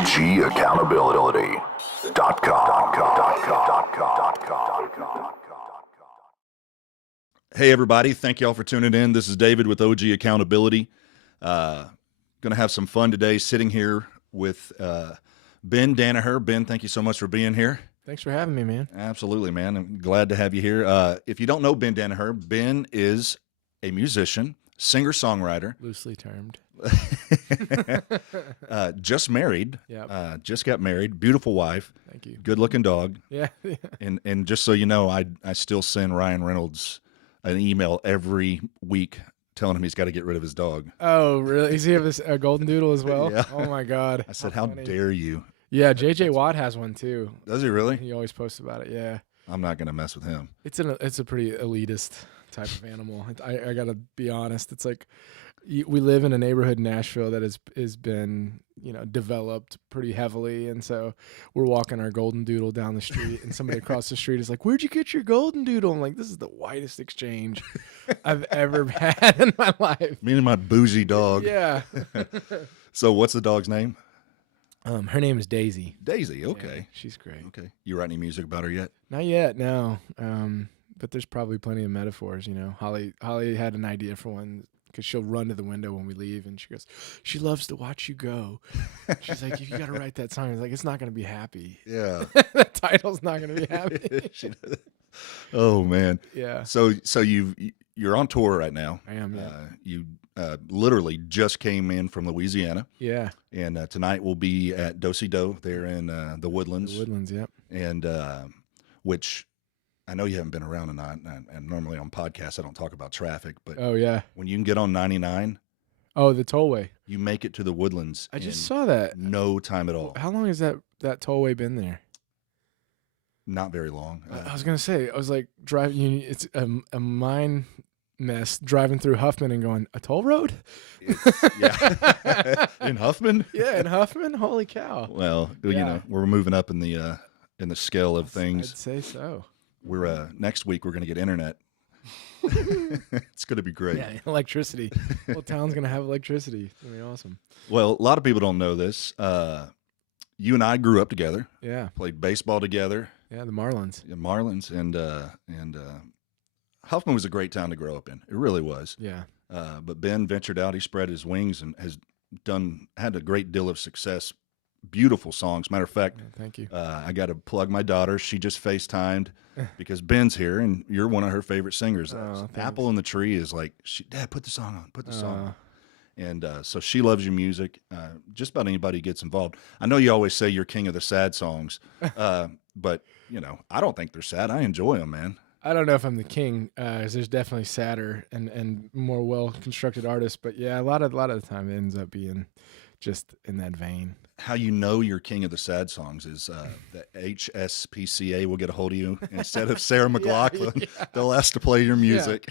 OGAccountability.com. Hey, everybody. Thank you all for tuning in. This is David with OG Accountability. Going to have some fun today sitting here with Ben Danaher. Ben, thank you so much for being here. Thanks for having me, man. Absolutely, man. I'm glad to have you here. If you don't know Ben Danaher, Ben is a musician, singer-songwriter. Loosely termed. Just married. Yep. Just got married. Beautiful wife. Thank you. Good-looking dog. Yeah. And just so you know, I still send Ryan Reynolds an email every week telling him he's got to get rid of his dog. Oh, really? Does he have a golden doodle as well? Yeah. Oh, my God. I said, how dare you? Yeah, J.J. Watt has one, too. Does he really? He always posts about it, yeah. I'm not going to mess with him. It's a pretty elitist type of animal. I got to be honest. It's like we live in a neighborhood in Nashville that has been, developed pretty heavily. And so we're walking our golden doodle down the street and somebody across the street is like, "Where'd you get your golden doodle?" I'm like, this is the whitest exchange I've ever had in my life. Me and my bougie dog. Yeah. So what's the dog's name? Her name is Daisy. Daisy. Okay. Yeah, she's great. Okay. You write any music about her yet? Not yet, no. But there's probably plenty of metaphors, Holly had an idea for one because she'll run to the window when we leave and she goes, "She loves to watch you go." She's like, "You got to write that song." I was like, "It's not going to be happy." Yeah. The title's not going to be happy. Oh man. Yeah. So you're on tour right now. I am, yeah. You literally just came in from Louisiana. Yeah. And tonight we'll be at Do-Si-Do there in the Woodlands. The Woodlands, yep. And which I know you haven't been around or not. And normally on podcasts I don't talk about traffic, but Oh, yeah. when you can get on 99, Oh, the tollway. you make it to the Woodlands. I just saw that. No time at all. How long has that tollway been there? Not very long. I was going to say, I was like driving, it's a mind mess driving through Huffman and going, a toll road? Yeah. In Huffman? Yeah, in Huffman? Holy cow. Well, Yeah. we're moving up in the scale of things. I'd say so. We're next week we're going to get internet. It's going to be great. Yeah, electricity. The whole town's going to have electricity. It's going to be awesome. Well, a lot of people don't know this. You and I grew up together. Yeah. Played baseball together. Yeah, the Marlins. Yeah, Marlins and Huffman was a great town to grow up in. It really was. Yeah. But Ben ventured out. He spread his wings and had a great deal of success. Beautiful songs. Matter of fact, Yeah, thank you. I got to plug my daughter. She just FaceTimed because Ben's here, and you're one of her favorite singers. Oh, thanks. Apple in the Tree is like, Dad, put the song on. Put the song on. And so she loves your music. Just about anybody gets involved. I know you always say you're king of the sad songs, but, I don't think they're sad. I enjoy them, man. I don't know if I'm the king. 'Cause there's definitely sadder and more well-constructed artists. But, yeah, a lot of the time it ends up being just in that vein. How you know you're king of the sad songs is the HSPCA will get a hold of you instead of Sarah McLachlan. Yeah. They'll ask to play your music.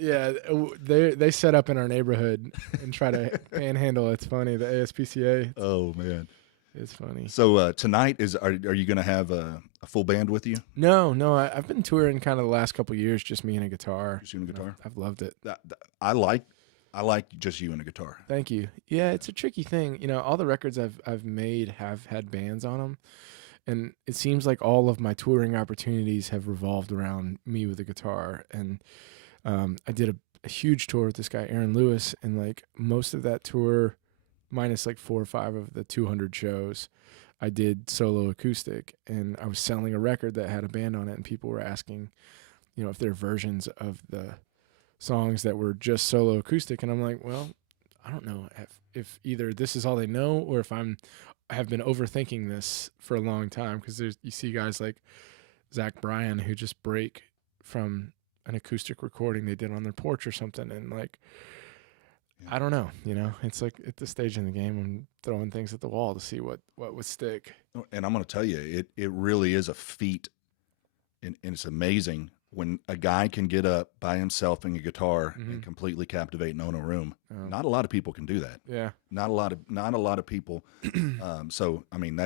Yeah, they set up in our neighborhood and try to panhandle. It's funny, the ASPCA. Oh man, It's funny. So tonight are you going to have a full band with you? No, I've been touring kind of the last couple of years, just me and a guitar. Just you and a guitar. I've loved it. I like just you and a guitar. Thank you. Yeah, it's a tricky thing. All the records I've made have had bands on them, and it seems like all of my touring opportunities have revolved around me with a guitar. And I did a huge tour with this guy Aaron Lewis, and like most of that tour, minus like 4 or 5 of the 200 shows, I did solo acoustic, and I was selling a record that had a band on it, and people were asking, if there are versions of the songs that were just solo acoustic, and I'm like, well, I don't know if either this is all they know or if I have been overthinking this for a long time, because you see guys like Zach Bryan who just break from an acoustic recording they did on their porch or something, and like, yeah. I don't know, it's like at this stage in the game I'm throwing things at the wall to see what would stick. And I'm going to tell you, it really is a feat, and it's amazing when a guy can get up by himself in a guitar and completely captivate and own a room. Oh. Not a lot of people can do that. Yeah. Not a lot of people. So, I mean,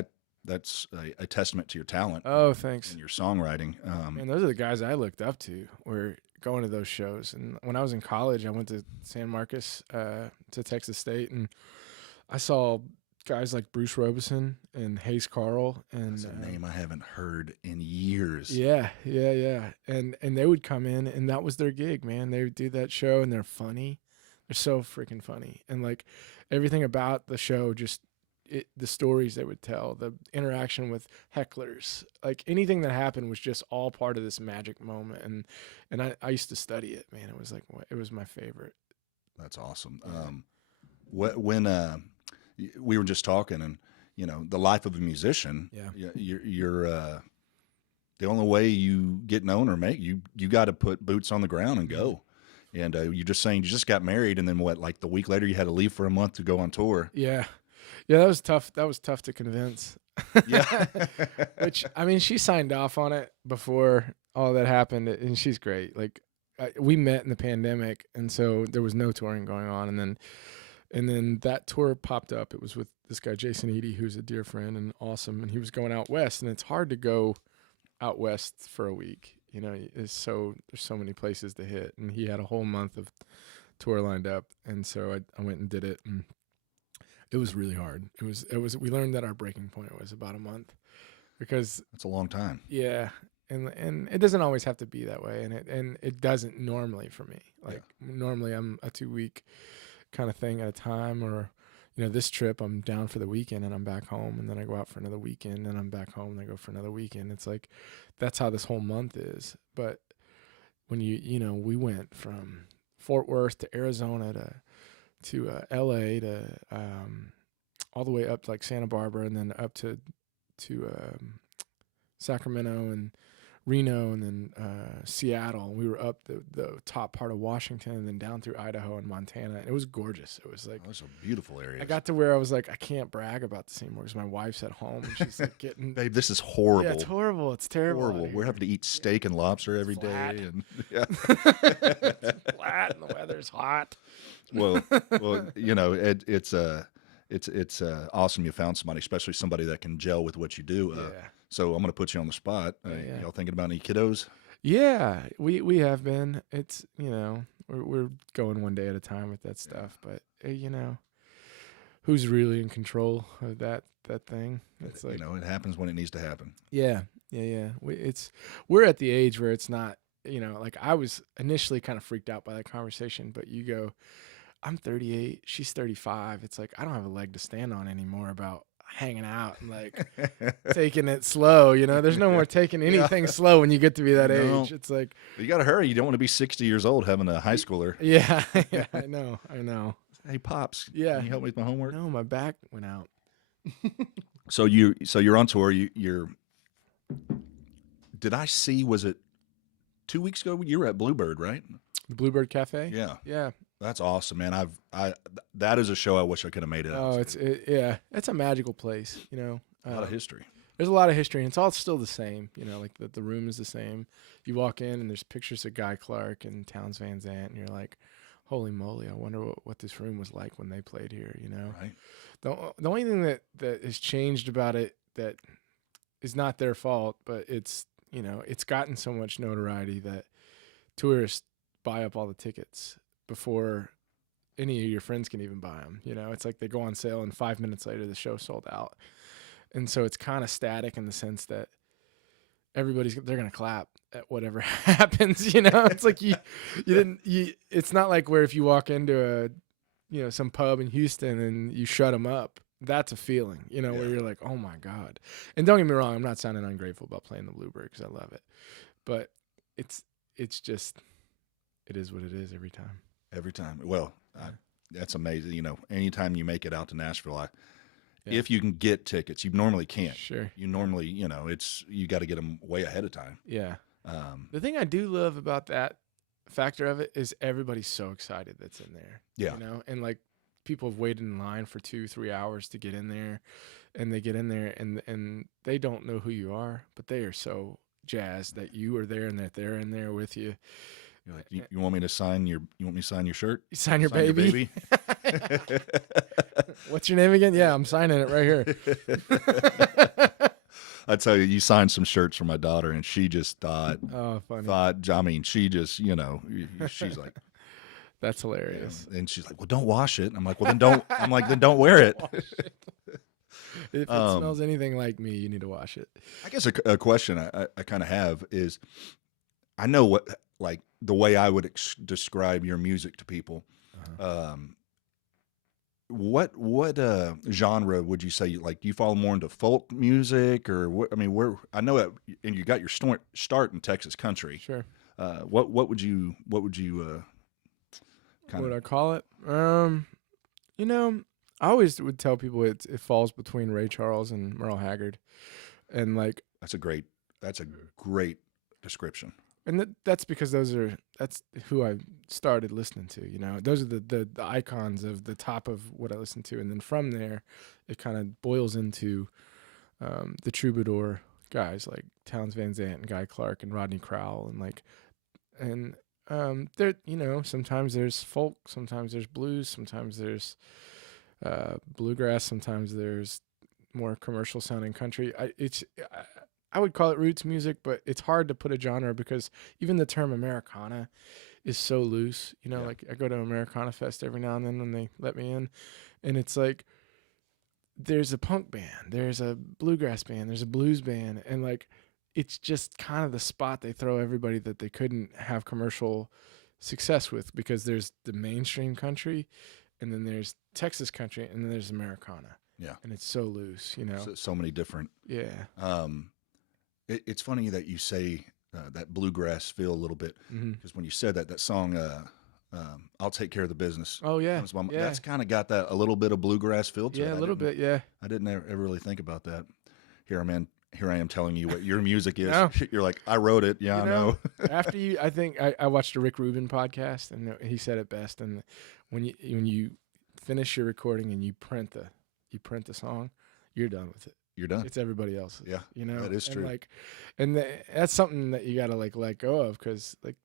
that's a testament to your talent. Oh, thanks. And your songwriting. And those are the guys I looked up to, were going to those shows. And when I was in college, I went to San Marcos, to Texas State, and I saw guys like Bruce Robeson and Hayes Carl, and That's a name I haven't heard in years. yeah, and they would come in, and that was their gig, man. They would do that show, and they're funny. They're so freaking funny, and like everything about the show, just the stories they would tell, the interaction with hecklers, like anything that happened was just all part of this magic moment. And I used to study it, man. It was like it was my favorite. That's awesome. When we were just talking, and the life of a musician. Yeah. You're the only way you get known or make you got to put boots on the ground and go. And you're just saying you just got married, and then what? Like the week later, you had to leave for a month to go on tour. Yeah, that was tough. That was tough to convince. Yeah. Which, I mean, she signed off on it before all that happened, and she's great. Like we met in the pandemic, and so there was no touring going on, and then that tour popped up. It was with this guy Jason Eady, who's a dear friend and awesome, and he was going out west, and it's hard to go out west for a week. There's so many places to hit, and he had a whole month of tour lined up, and so I went and did it, and it was really hard. It was. We learned that our breaking point was about a month, because That's a long time. yeah, and it doesn't always have to be that way, and it doesn't normally for me. Like normally I'm a 2-week kind of thing at a time, or this trip I'm down for the weekend and I'm back home, and then I go out for another weekend and I'm back home and I go for another weekend. It's like that's how this whole month is. But when we went from Fort Worth to Arizona to LA to all the way up to like Santa Barbara, and then up to Sacramento and Reno, and then Seattle. We were up the top part of Washington, and then down through Idaho and Montana. And it was gorgeous. It was like, Those are beautiful areas. I got to where I was like, I can't brag about this anymore because my wife's at home and she's like getting. Babe, this is horrible. Yeah, it's horrible. It's terrible. Horrible. We're having to eat steak and lobster every day, and It's flat, and the weather's hot. well, it's awesome you found somebody, especially somebody that can gel with what you do. Yeah. So I'm going to put you on the spot. Yeah. Y'all thinking about any kiddos? Yeah, we have been. It's we're going one day at a time with that stuff, but who's really in control of that thing? It's like it happens when it needs to happen. yeah. We're at the age where it's not like I was initially kind of freaked out by that conversation, but you go, I'm 38, she's 35. It's like I don't have a leg to stand on anymore about hanging out and like taking it slow. There's no more taking anything slow when you get to be that age. It's like you got to hurry. You don't want to be 60 years old having a high schooler. Yeah, I know. Hey, pops. Yeah, can you help me with my homework? No, my back went out. So you're on tour. You're. Did I see? Was it 2 weeks ago? You were at Bluebird, right? The Bluebird Cafe. Yeah. That's awesome, man. That is a show I wish I could have made it. Oh, it's a magical place. A lot of history. There's a lot of history, and it's all still the same. Like the room is the same. You walk in, and there's pictures of Guy Clark and Townes Van Zandt, and you're like, holy moly! I wonder what this room was like when they played here. Right. The only thing that has changed about it that is not their fault, but it's it's gotten so much notoriety that tourists buy up all the tickets before any of your friends can even buy them. It's like they go on sale and 5 minutes later the show's sold out. And so it's kind of static in the sense that they're going to clap at whatever happens. It's like it's not like where if you walk into some pub in Houston and you shut them up, that's a feeling, where you're like, oh my God. And don't get me wrong, I'm not sounding ungrateful about playing the Bluebird because I love it, but it's just, it is what it is every time. Every time. Well, that's amazing. Anytime you make it out to Nashville, if you can get tickets, you normally can't. Sure. You normally, you got to get them way ahead of time. Yeah. The thing I do love about that factor of it is everybody's so excited that's in there. Yeah. And like people have waited in line for 2-3 hours to get in there, and they get in there and they don't know who you are, but they are so jazzed that you are there and that they're in there with you. You're like, you want me to sign your shirt? You sign your baby? What's your name again? Yeah, I'm signing it right here. I tell you, you signed some shirts for my daughter, and she just thought, she just, she's like, that's hilarious. And she's like, well, don't wash it. I'm like, well, then don't wear it. If it smells anything like me, you need to wash it. I guess a question I kind of have is, I know what, like, the way I would describe your music to people. Um, what genre would you say you like? Do you fall more into folk music, or what? I mean, where I know that, and you got your start in Texas country. Sure. What would you kind What would of? I call it? You know, I always would tell people it falls between Ray Charles and Merle Haggard, and like, That's a great description. and that's because that's who I started listening to. You know, those are the icons of the top of what I listen to, and then from there, it kind of boils into the troubadour guys like Townes Van Zandt and Guy Clark and Rodney Crowell, and like, and there, you know, sometimes there's folk, sometimes there's blues, sometimes there's bluegrass, sometimes there's more commercial sounding country. I would call it roots music, but it's hard to put a genre because even the term Americana is so loose. You know, Yeah. like I go to Americana Fest every now and then when they let me in, and it's like there's a punk band, there's a bluegrass band, there's a blues band, and like it's just kind of the spot they throw everybody that they couldn't have commercial success with, because there's the mainstream country, and then there's Texas country, and then there's Americana. Yeah. And it's so loose, you know. So many different. Yeah. It's funny that you say that bluegrass feel a little bit, because when you said that song, "I'll Take Care of the Business." Oh yeah. Yeah. That's kind of got that a little bit of bluegrass feel to it. Yeah, a little bit. Yeah. I didn't ever really think about that. Here I am telling you what your music is. No. You're like, I wrote it. Yeah, You I know. After you, I think I watched a Rick Rubin podcast, and he said it best. And when you finish your recording and you print the song, you're done with it. You're done. It's everybody else's. Yeah, you know, that is true. That's something that you gotta like let go of, because like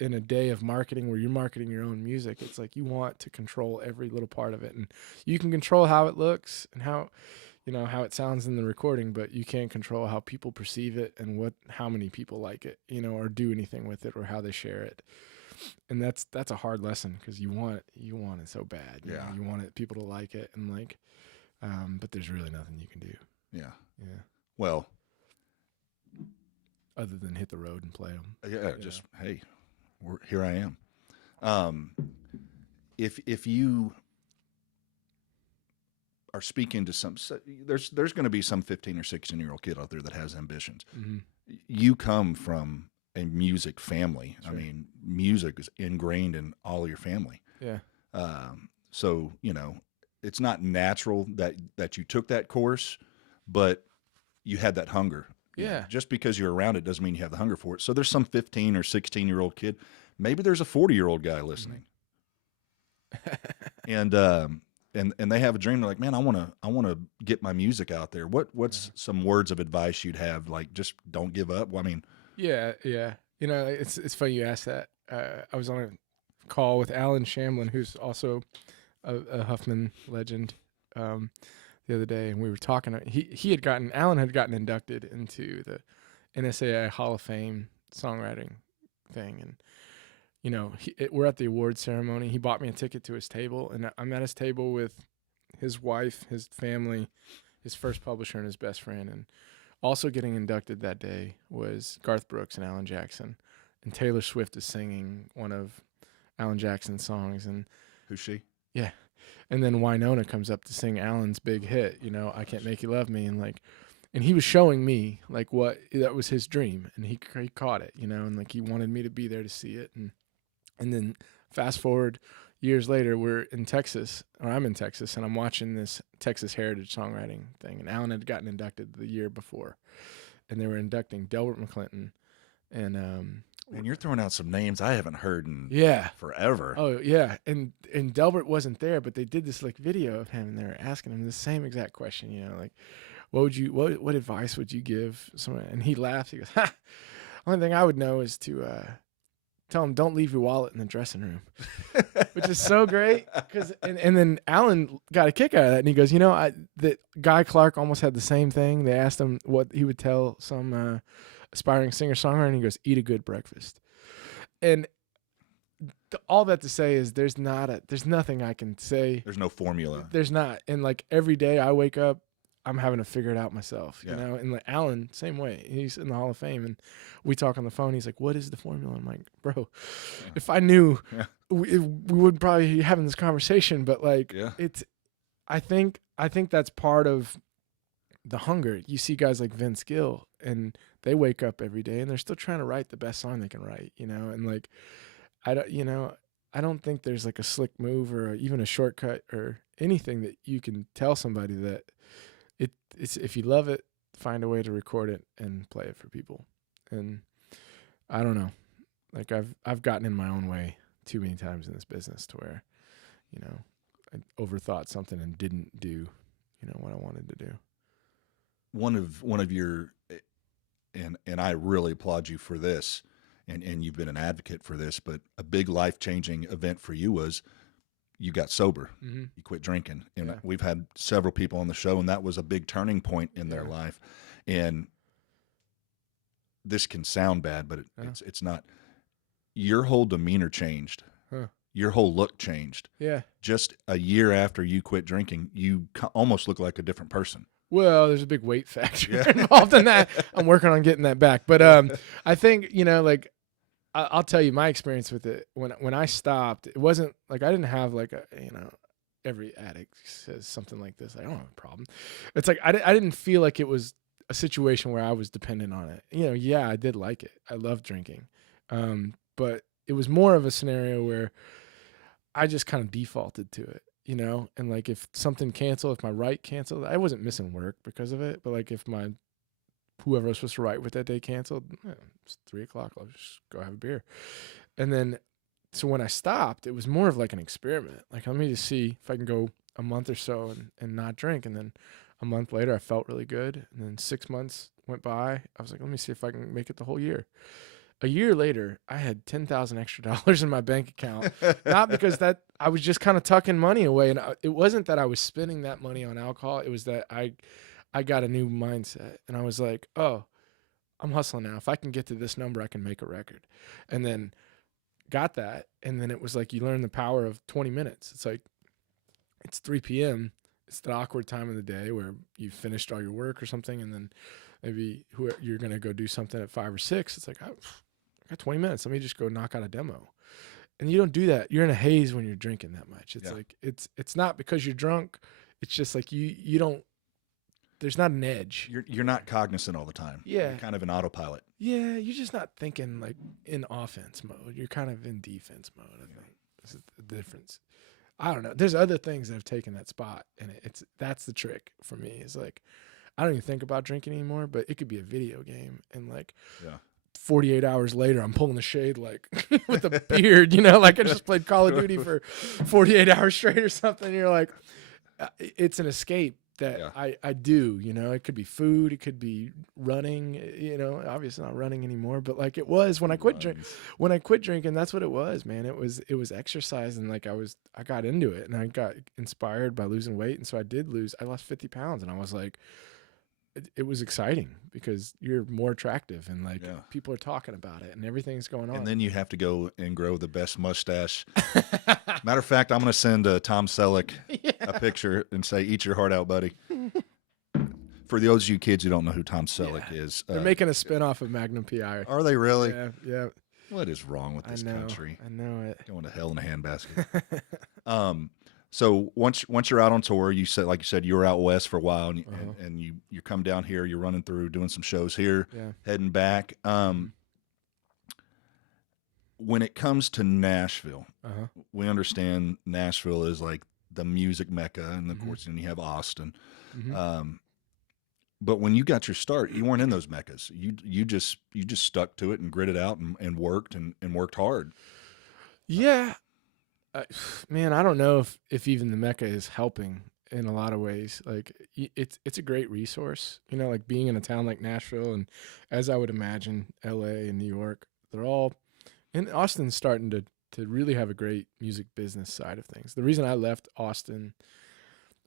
in a day of marketing where you're marketing your own music, it's like you want to control every little part of it, and you can control how it looks and how, you know, how it sounds in the recording, but you can't control how people perceive it and how many people like it, you know, or do anything with it, or how they share it. And that's a hard lesson, because you want it so bad. You know, you want people to like it, and like, but there's really nothing you can do. Yeah. Yeah. Well, other than hit the road and play them. Yeah. Just hey, here I am. If you are speaking to there's going to be some 15 or 16-year-old kid out there that has ambitions. Mm-hmm. You come from a music family. Sure. I mean, music is ingrained in all of your family. Yeah. So, you know, it's not natural that you took that course, but you had that hunger. You know, just because you're around it doesn't mean you have the hunger for it. So there's some 15 or 16-year-old kid. Maybe there's a 40-year-old guy listening. And they have a dream. They're like, man, I want to get my music out there. What's some words of advice you'd have? Like, just don't give up. Well, I mean, yeah. You know, it's funny you asked that. I was on a call with Alan Shamlin, who's also a Huffman legend, the other day, and we were talking. Alan had gotten inducted into the NSAI Hall of Fame songwriting thing, and you know, we're at the award ceremony. He bought me a ticket to his table, and I'm at his table with his wife, his family, his first publisher, and his best friend. And also getting inducted that day was Garth Brooks and Alan Jackson, and Taylor Swift is singing one of Alan Jackson's songs. And who's she? Yeah. And then Winona comes up to sing Alan's big hit, you know, I Can't Make You Love Me. And he was showing me like that was his dream, and he caught it, you know, and like he wanted me to be there to see it. And then fast forward years later, we're in Texas, or I'm in Texas, and I'm watching this Texas Heritage Songwriting thing. And Alan had gotten inducted the year before, and they were inducting Delbert McClinton. And you're throwing out some names I haven't heard in forever. Oh yeah, and Delbert wasn't there, but they did this like video of him, and they were asking him the same exact question. You know, like, what advice would you give someone? And he laughed. He goes, "Ha! Only thing I would know is to tell him don't leave your wallet in the dressing room," which is so great. And then Alan got a kick out of that, and he goes, you know, that Guy Clark almost had the same thing. They asked him what he would tell some aspiring singer-songwriter, and he goes, eat a good breakfast. And all that to say is there's nothing I can say. There's no formula. There's not. And like every day I wake up, I'm having to figure it out myself, you Yeah. know. And like Alan, same way. He's in the Hall of Fame, and we talk on the phone. He's like, "What is the formula?" I'm like, "Bro, if I knew, Yeah. we would probably be having this conversation." But like, Yeah. I think that's part of the hunger. You see guys like Vince Gill, and they wake up every day, and they're still trying to write the best song they can write, you know. And like, I don't think there's like a slick move or even a shortcut or anything that you can tell somebody that it's if you love it, find a way to record it and play it for people. And I don't know, like I've gotten in my own way too many times in this business to where, you know, I overthought something and didn't do, you know, what I wanted to do. One of your, and I really applaud you for this, and you've been an advocate for this, but a big life-changing event for you was you got sober. Mm-hmm. You quit drinking. And Yeah. we've had several people on the show, and that was a big turning point in their Yeah. life. And this can sound bad, but Yeah. it's not. Your whole demeanor changed. Huh. Your whole look changed. Yeah. Just a year after you quit drinking, you almost look like a different person. Well, there's a big weight factor Yeah. involved in that. I'm working on getting that back. But I think, you know, like I'll tell you my experience with it. When I stopped, it wasn't like I didn't have like a, you know, every addict says something like this. I don't have a problem. It's like I didn't feel like it was a situation where I was dependent on it. You know, yeah, I did like it. I loved drinking. But it was more of a scenario where I just kind of defaulted to it, you know? And like if something canceled, if my write canceled, I wasn't missing work because of it. But like if my whoever I was supposed to write with that day canceled, it's 3:00. I'll just go have a beer. And then, so when I stopped, it was more of like an experiment. Like, let me just see if I can go a month or so and not drink. And then a month later, I felt really good. And then 6 months went by. I was like, let me see if I can make it the whole year. A year later, I had $10,000 extra in my bank account. Not because that I was just kind of tucking money away. And it wasn't that I was spending that money on alcohol. It was that I got a new mindset, and I was like, oh, I'm hustling now. If I can get to this number, I can make a record. And then got that. And then it was like, you learn the power of 20 minutes. It's like, it's 3 p.m. It's the awkward time of the day where you finished all your work or something. And then maybe you're going to go do something at 5 or 6. It's like, I got 20 minutes. Let me just go knock out a demo. And you don't do that. You're in a haze when you're drinking that much. It's like, it's not because you're drunk. It's just like you don't, there's not an edge. You're not cognizant all the time. Yeah. You're kind of an autopilot. Yeah, you're just not thinking like in offense mode. You're kind of in defense mode, I think. This is the difference. I don't know. There's other things that have taken that spot, and that's the trick for me. Is like I don't even think about drinking anymore, but it could be a video game, and like 48 hours later, I'm pulling the shade like with a beard, you know, like I just played Call of Duty for 48 hours straight or something. And you're like, it's an escape that I do, you know. It could be food, it could be running, you know. Obviously not running anymore, but like it was when I quit drinking. That's what it was, man. It was exercise, and like I got into it, and I got inspired by losing weight, and so I lost 50 pounds, and I was like, it was exciting because you're more attractive, and like people are talking about it, and everything's going on. And then you have to go and grow the best mustache. Matter of fact, I'm going to send Tom Selleck a picture and say, "Eat your heart out, buddy." For those of you kids who don't know who Tom Selleck is, they're making a spinoff of Magnum PI. Are they really? Yeah. What is wrong with this country? I know it. Going to hell in a handbasket. So once you're out on tour, you said you were out west for a while, and you come down here, you're running through, doing some shows here, heading back. When it comes to Nashville, we understand Nashville is like the music mecca, and of course, then you have Austin. But when you got your start, you weren't in those meccas. You just stuck to it and gritted out and worked and worked hard. Yeah. Man, I don't know if even the Mecca is helping in a lot of ways. Like it's a great resource, you know, like being in a town like Nashville, and as I would imagine, LA and New York, they're all, and Austin's starting to really have a great music business side of things. The reason I left Austin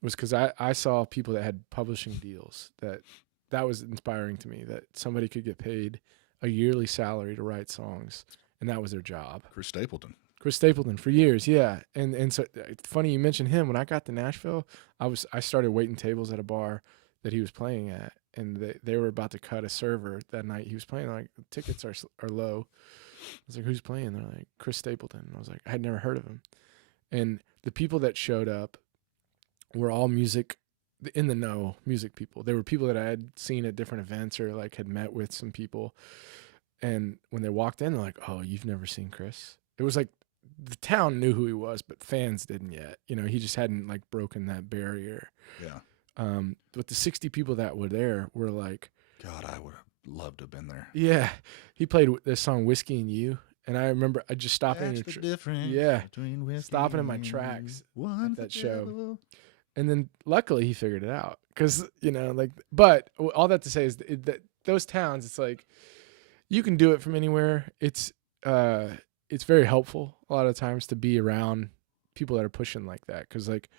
was because I saw people that had publishing deals that was inspiring to me, that somebody could get paid a yearly salary to write songs, and that was their job. Chris Stapleton For years, yeah. And so funny you mentioned him. When I got to Nashville, I started waiting tables at a bar that he was playing at, and they were about to cut a server that night. He was playing, like, tickets are low. I was like, who's playing? They're like, Chris Stapleton. And I was like, I had never heard of him. And the people that showed up were all in the know music people. They were people that I had seen at different events or like had met with some people. And when they walked in, they're like, oh, you've never seen Chris? It was like the town knew who he was, but fans didn't yet. You know, he just hadn't like broken that barrier. Yeah. But the 60 people that were there were like, God, I would have loved to have been there. yeah. He played this song "Whiskey and You," and I remember I just stopping. That's the difference. Yeah, between whiskey stopping in my and tracks one at that for show. devil. And then luckily he figured it out, because you know, like. But all that to say is that those towns, it's like you can do it from anywhere. It's very helpful a lot of times to be around people that are pushing like that, because like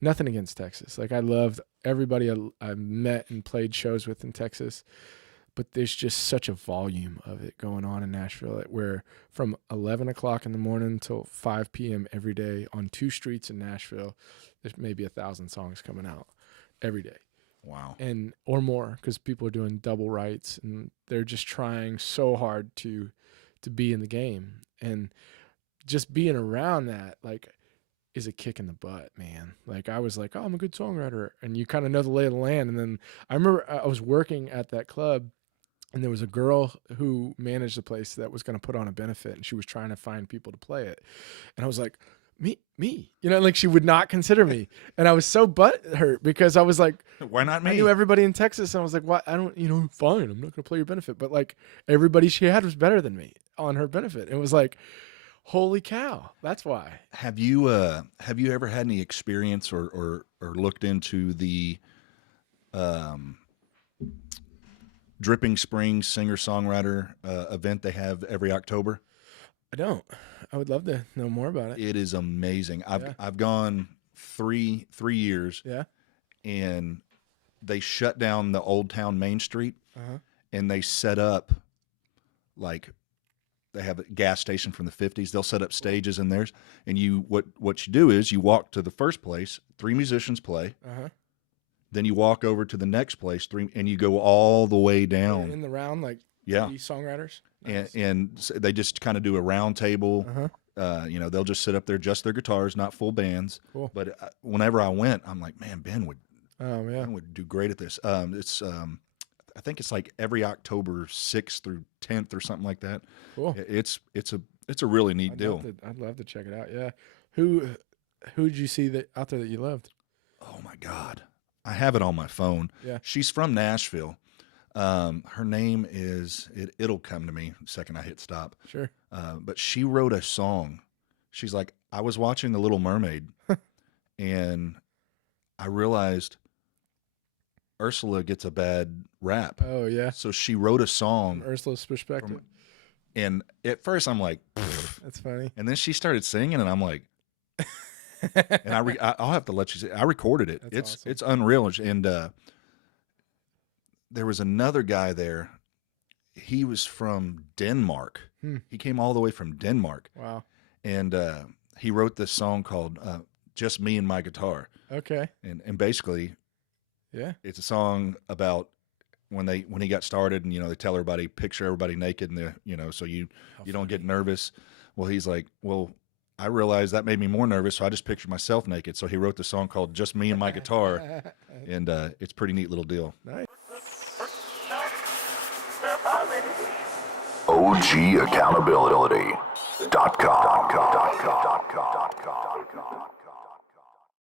nothing against Texas. Like I loved everybody I met and played shows with in Texas, but there's just such a volume of it going on in Nashville, where from 11 o'clock in the morning until 5 p.m. every day on 2 streets in Nashville, there's maybe 1,000 songs coming out every day. Wow. And or more, because people are doing double rights and they're just trying so hard to be in the game. And just being around that, like, is a kick in the butt, man. Like I was like, oh, I'm a good songwriter, and you kind of know the lay of the land. And then I remember I was working at that club, and there was a girl who managed the place that was going to put on a benefit, and she was trying to find people to play it. And I was like, me, you know, like she would not consider me. And I was so butthurt, because I was like, why not me? I knew everybody in Texas, and I was like, what? I don't, you know, fine, I'm not going to play your benefit. But like everybody she had was better than me on her benefit. It was like, holy cow, that's why. Have you ever had any experience or looked into the Dripping Springs singer-songwriter event they have every October? I don't. I would love to know more about it. It is amazing. Yeah. I've gone three years. Yeah. And they shut down the Old Town Main Street, and they set up, like, they have a gas station from the 50s. They'll set up stages in theirs, and what you do is you walk to the first place, 3 musicians play. Then you walk over to the next place, 3, and you go all the way down in the round, like, yeah, 3 songwriters. Nice. And they just kind of do a round table. You know, they'll just sit up there, just their guitars, not full bands. Cool. But whenever I went, I'm like, man, Ben would do great at this. It's I think it's like every October 6th through 10th or something like that. Cool. It's a really neat deal. I'd love to check it out. Yeah. Who did you see that out there that you loved? Oh my God, I have it on my phone. Yeah. She's from Nashville. Her name is it'll come to me the second I hit stop. Sure. But she wrote a song. She's like, I was watching The Little Mermaid, and I realized Ursula gets a bad rap. Oh yeah. So she wrote a song. From Ursula's perspective. And at first I'm like, pfft. That's funny. And then she started singing, and I'm like, and I'll have to let you see. I recorded it. That's awesome. It's unreal. And there was another guy there. He was from Denmark. He came all the way from Denmark. Wow. And he wrote this song called "Just Me and My Guitar." Okay. And basically, yeah, it's a song about when he got started, and they tell everybody, picture everybody naked, and so you don't get nervous. Well, he's like, well, I realized that made me more nervous, so I just pictured myself naked. So he wrote the song called "Just Me and My Guitar," and it's a pretty neat little deal. Nice. OGAccountability.com.